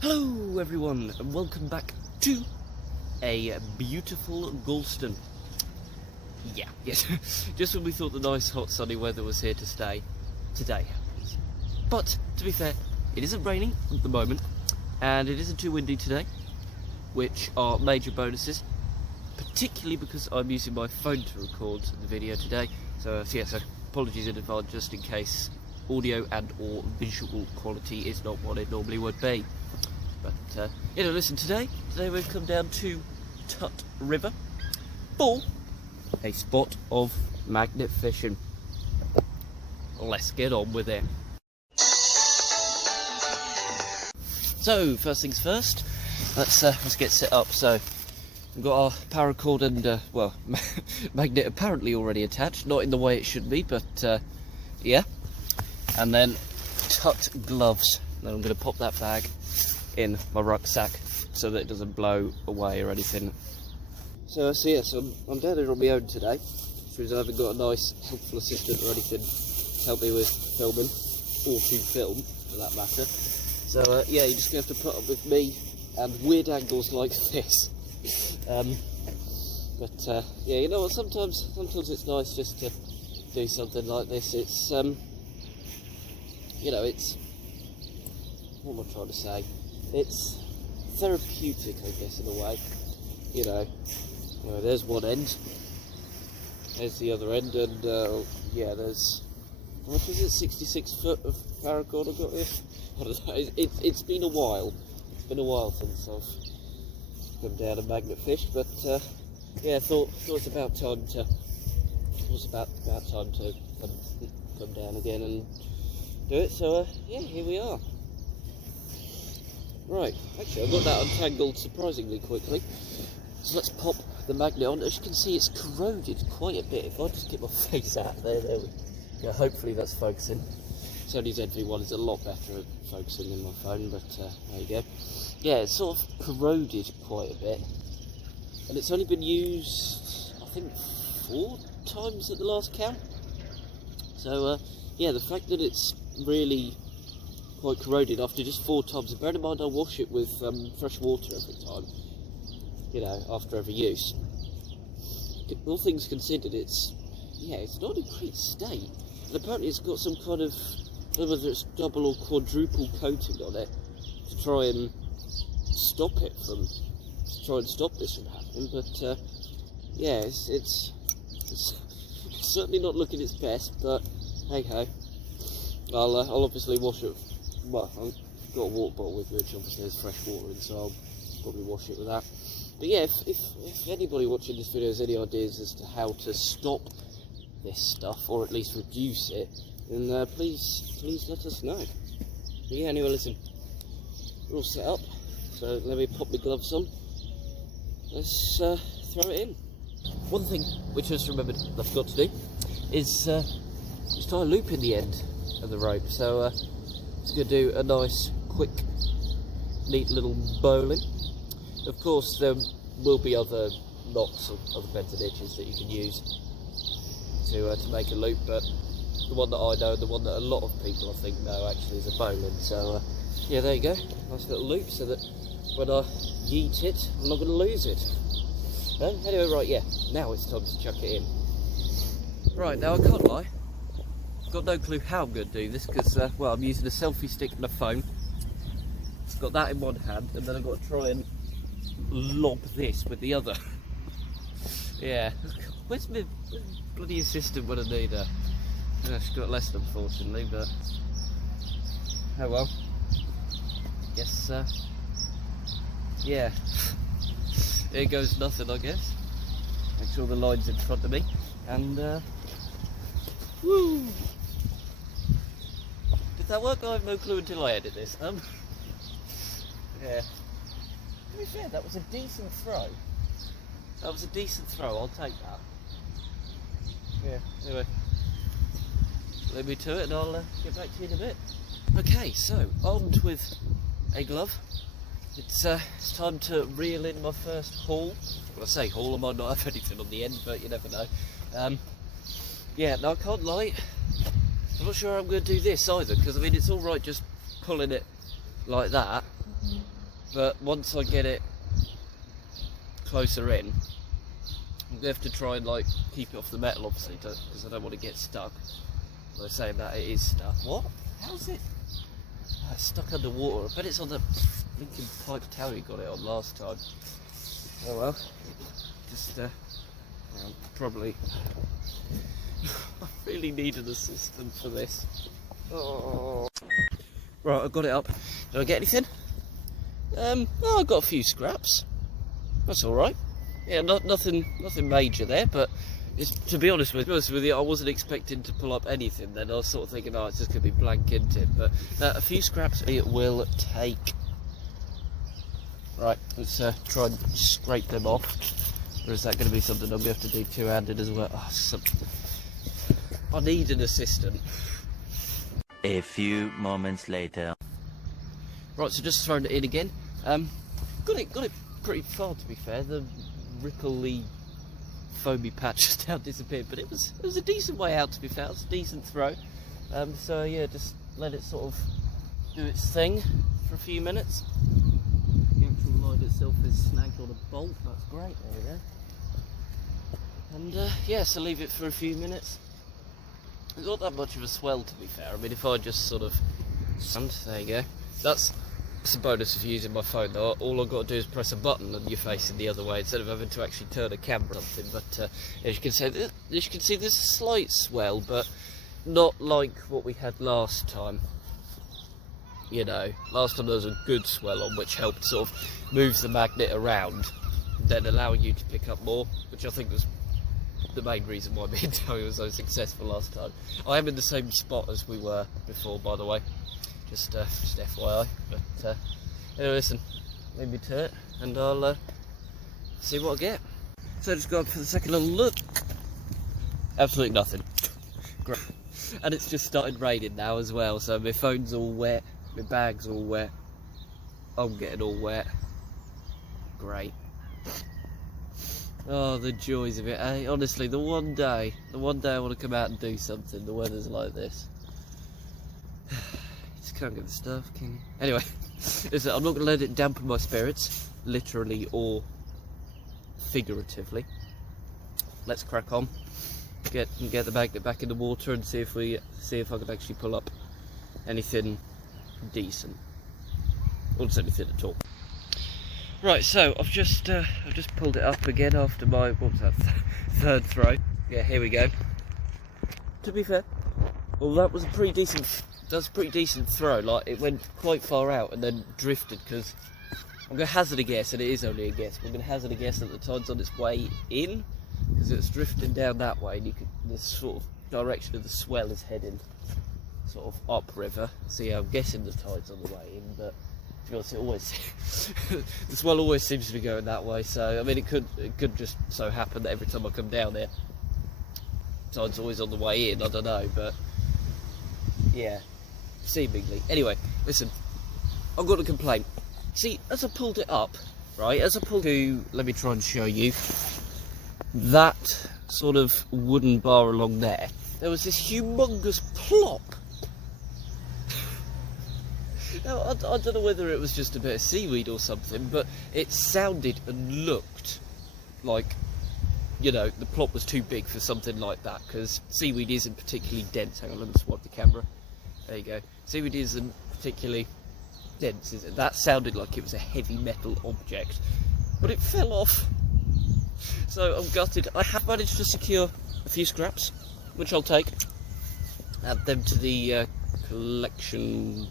Hello everyone and welcome back to a beautiful Gorleston. Yes, just when we thought the nice hot sunny weather was here to stay, today. But to be fair, it isn't raining at the moment and it isn't too windy today, which are major bonuses, particularly because I'm using my phone to record the video today. So so apologies in advance just in case audio and or visual quality is not what it normally would be. But listen, today we've come down to Tut River for a spot of magnet fishing. Let's get on with it. So first things first, let's get set up. So we've got our paracord and magnet apparently already attached, not in the way it should be, but yeah. And then Tut gloves. Then I'm going to pop that bag in my rucksack so that it doesn't blow away or anything. So I'm down here on my own today, which means I haven't got a nice helpful assistant or anything to help me with filming, or to film for that matter. So you're just going to have to put up with me and weird angles like this. You know what, sometimes it's nice just to do something like this. It's it's, what am I trying to say? It's therapeutic, I guess, in a way. There's one end, there's the other end, and there's, how much is it, 66 foot of paracord I've got here? I don't know, it's been a while. It's been a while since I've come down and magnet fished, but I thought it's about time to, come down again and do it. So here we are. Right, actually I got that untangled surprisingly quickly. So let's pop the magnet on. As you can see, it's corroded quite a bit. If I just get my face out there we go. Hopefully that's focusing. Sony's NV1 is a lot better at focusing than my phone, but there you go. Yeah, it's sort of corroded quite a bit. And it's only been used, I think, 4 times at the last count. So the fact that it's really quite corroded after just 4 times, and bear in mind I wash it with fresh water every time, after every use. All things considered, it's not in great state, and apparently it's got some kind of, I don't know whether it's double or quadruple coating on it to try and stop this from happening, but it's certainly not looking its best, but hey ho. I'll obviously wash it. Well, I've got a water bottle with me, which obviously has fresh water in, so I'll probably wash it with that. But yeah, if anybody watching this video has any ideas as to how to stop this stuff, or at least reduce it, then please let us know. But yeah, anyway, listen, we're all set up, so let me pop my gloves on. Let's throw it in. One thing which I just remembered I forgot to do is tie a loop in the end of the rope. So it's going to do a nice, quick, neat little bowline. Of course, there will be other knots or other bends and itches that you can use to make a loop, but the one that I know, the one that a lot of people I think know actually, is a bowline. So there you go, nice little loop, so that when I yeet it, I'm not going to lose it. Anyway, right, now it's time to chuck it in. Right, now I can't lie, I've got no clue how I'm going to do this, because I'm using a selfie stick and a phone. I've got that in one hand, and then I've got to try and lob this with the other. Where's my bloody assistant when I need her? She's got less, unfortunately, but oh well. Guess here goes nothing, I guess. Make sure the line's in front of me, and woo! Did that work? I have no clue until I edit this. To be fair, that was a decent throw. I'll take that. Anyway, leave me to it and I'll get back to you in a bit. Okay, so armed with a glove, it's time to reel in my first haul. When I say haul, I might not have anything on the end, but you never know. No, I can't lie, not sure I'm going to do this either, because I mean it's alright just pulling it like that, but once I get it closer in, I'm going to have to try and like keep it off the metal, obviously, because I don't want to get stuck. By saying that, it is stuck. What? How's it? Oh, it's stuck underwater. I bet it's on the blinking pipe tower you got it on last time. Oh well. Just, well, probably. I really need an assistant for this. Oh. Right, I got it up. Did I get anything? Well, I got a few scraps. That's all right. Yeah, nothing major there. But to be honest with you, I wasn't expecting to pull up anything. Then I was sort of thinking, oh, it's just gonna be blank, isn't it? But a few scraps it will take. Right, let's try and scrape them off. Or is that going to be something I'm going to have to do two-handed as well? Oh, I need an assistant. A few moments later. Right, so just throwing it in again. Got it pretty far, to be fair. The rippley, foamy patch just now disappeared, but it was a decent way out, to be fair. It was a decent throw. So yeah, just let it sort of do its thing for a few minutes. The actual line itself is snagged on a bolt. That's great. There we go. And yeah, so leave it for a few minutes. It's not that much of a swell, to be fair. I mean, if I just sort of there you go. That's the bonus of using my phone, though. All I've got to do is press a button and you're facing the other way instead of having to actually turn a camera or something. But as you can see, there's a slight swell, but not like what we had last time. You know, last time there was a good swell on, which helped sort of move the magnet around, then allowing you to pick up more, which I think was the main reason why me and Towie was so successful last time. I am in the same spot as we were before, by the way, just FYI. But anyway, listen, leave me to it, and I'll see what I get. So just go up for the second little look. Absolutely nothing. Great. And it's just started raining now as well, so my phone's all wet. My bag's all wet. I'm getting all wet. Great. Oh, the joys of it, eh? Honestly, the one day I want to come out and do something, the weather's like this. Just can't get the stuff, can you? Anyway, listen, I'm not going to let it dampen my spirits, literally or figuratively. Let's crack on. Get the magnet back in the water and see if I can actually pull up anything decent, or just anything at all. Right, so I've just pulled it up again after my third throw. Yeah, here we go. To be fair, well, that was a pretty decent throw. Like, it went quite far out and then drifted, because I'm going to hazard a guess, and it is only a guess, but I'm going to hazard a guess that the tide's on its way in, because it's drifting down that way, and this sort of direction of the swell is heading sort of upriver. So yeah, I'm guessing the tide's on the way in, but to be honest, it always the swell always seems to be going that way. So I mean, it could just so happen that every time I come down there, tide's always on the way in. I don't know, but yeah, seemingly. Anyway, listen, I've got a complaint. See, as I pulled it up, right, let me try and show you that sort of wooden bar along there. There was this humongous plop. Now, I don't know whether it was just a bit of seaweed or something, but it sounded and looked like, you know, the plop was too big for something like that, because seaweed isn't particularly dense. Hang on, let me swipe the camera. There you go. Seaweed isn't particularly dense, is it? That sounded like it was a heavy metal object, but it fell off. So I'm gutted. I have managed to secure a few scraps, which I'll take. Add them to the collection.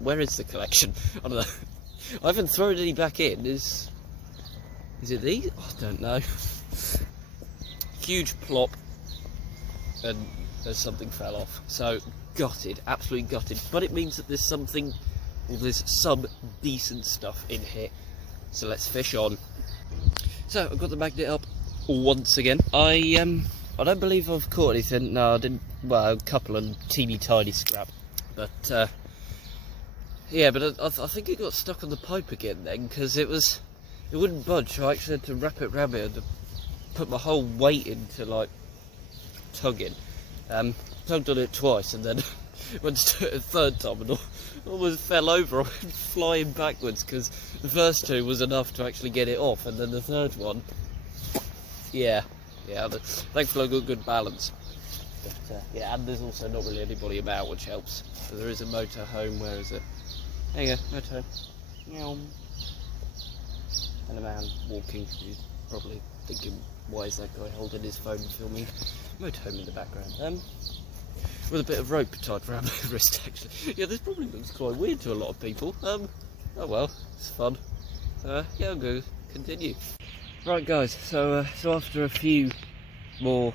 Where is the collection? I don't know. I haven't thrown any back in. Is it these? Oh, I don't know. Huge plop, and there's something fell off. So gutted, absolutely gutted. But it means that there's some decent stuff in here. So let's fish on. So I've got the magnet up once again. I don't believe I've caught anything. No, I didn't. Well, a couple of teeny tiny scrap, but. Yeah, but I think it got stuck on the pipe again then, because it wouldn't budge, so I actually had to wrap it around me and put my whole weight into, like, tugging. Tugged on it twice, and then went to do it a third time and almost fell over. I went flying backwards because the first two was enough to actually get it off, and then the third one, yeah, but thankfully I got good balance. But yeah, and there's also not really anybody about, which helps. So there is a motorhome. Where is it? There you go, motorhome. Meow. And a man walking. He's probably thinking, why is that guy holding his phone and filming? Motorhome in the background. With a bit of rope tied around my wrist, actually. Yeah, this probably looks quite weird to a lot of people. Oh well, it's fun. Yeah, I'll go continue. Right, guys. So after a few more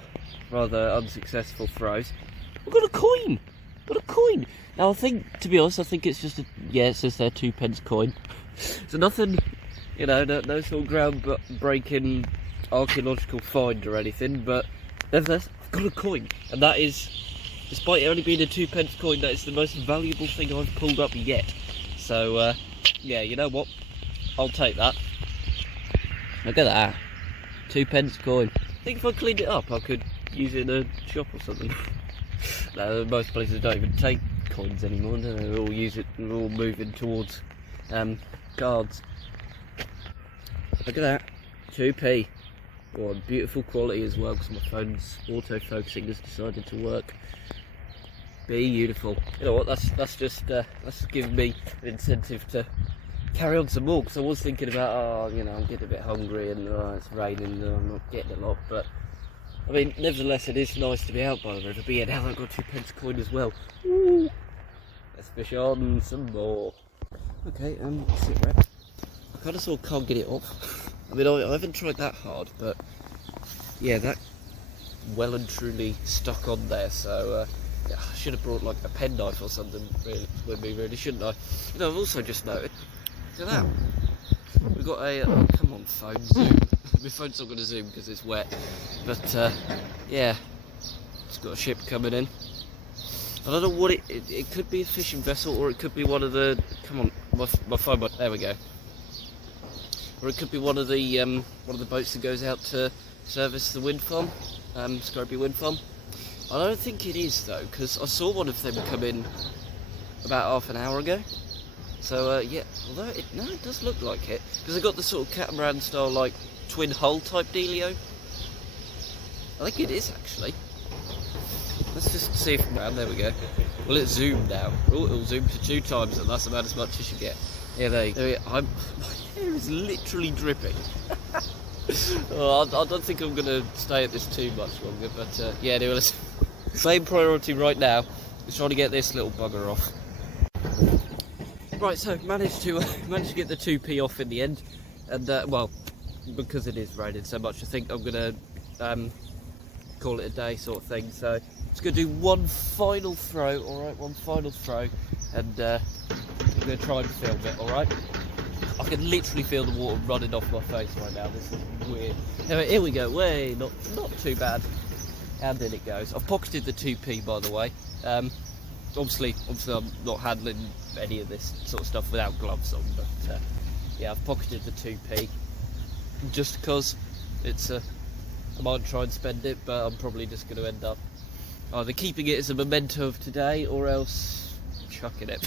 rather unsuccessful throws, I've got a coin. Now, I think, to be honest, I think it's just it says there 2p coin. So nothing, you know, no sort of ground-breaking archaeological find or anything, but nevertheless, I've got a coin, and that is, despite it only being a 2p coin, that is the most valuable thing I've pulled up yet. So, yeah, you know what? I'll take that. Look at that. 2p coin. I think if I cleaned it up, I could use it in a shop or something. No, most places don't even take coins anymore. They all use it, and all moving towards cards. Look at that. 2p. Oh, beautiful quality as well, because my phone's auto-focusing has decided to work. Beautiful. You know what, that's just giving me an incentive to carry on some more, because I was thinking about, you know, I'm getting a bit hungry and it's raining and I'm not getting a lot, but I mean, nevertheless, it is nice to be out by the river. But yeah, now I've got 2p coin as well. Woo! Let's fish on some more. Okay, sit right. I kind of sort of can't get it off. I mean, I haven't tried that hard, but yeah, that well and truly stuck on there. So yeah, I should have brought like a penknife or something really with me, really, shouldn't I? You know, I've also just noted. Look at that. We've got a oh, come on, phone, zoom. My phone's not going to zoom because it's wet, but yeah, it's got a ship coming in. I don't know what it could be a fishing vessel, or it could be one of the, come on, my phone, there we go. Or it could be one of the boats that goes out to service the wind farm, Scrobie wind farm. I don't think it is though, because I saw one of them come in about half an hour ago. So yeah, although it does look like it, because they've got the sort of catamaran style, like twin hull type dealio. I think it is actually. Let's just see if there we go. Well, it's zoomed now. Oh, it'll zoom to 2 times, and that's about as much as you get. Yeah, there you go. My hair is literally dripping. Oh, I don't think I'm going to stay at this too much longer, but yeah, anyway, main priority right now is trying to get this little bugger off. Right, so managed to get the 2p off in the end, and well, because it is raining so much, I think I'm gonna call it a day, sort of thing. So just gonna do one final throw, all right, and I'm gonna try and film it, all right. I can literally feel the water running off my face right now. This is weird. Anyway, here we go. Way not too bad, and in it goes. I've pocketed the 2p, by the way. Obviously I'm not handling any of this sort of stuff without gloves on, but yeah, I've pocketed the 2p just because it's I might try and spend it, but I'm probably just going to end up either keeping it as a memento of today or else chucking it.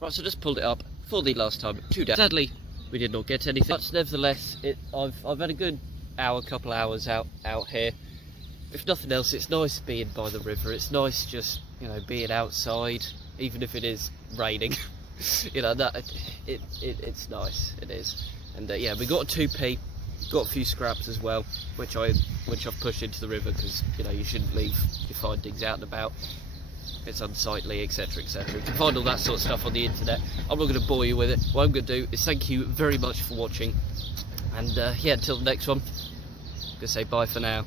Right, so just pulled it up for the last time 2 days. Sadly, we did not get anything, but nevertheless, I've had a good couple hours out here. If nothing else, it's nice being by the river. It's nice just, you know, being outside, even if it is raining. You know, it's nice. It is. And yeah, we got a 2p, got a few scraps as well, which I've pushed into the river because, you know, you shouldn't leave your findings out and about. It's unsightly, etc, etc. You can find all that sort of stuff on the internet. I'm not going to bore you with it. What I'm going to do is thank you very much for watching, and yeah, until the next one, I'm going to say bye for now.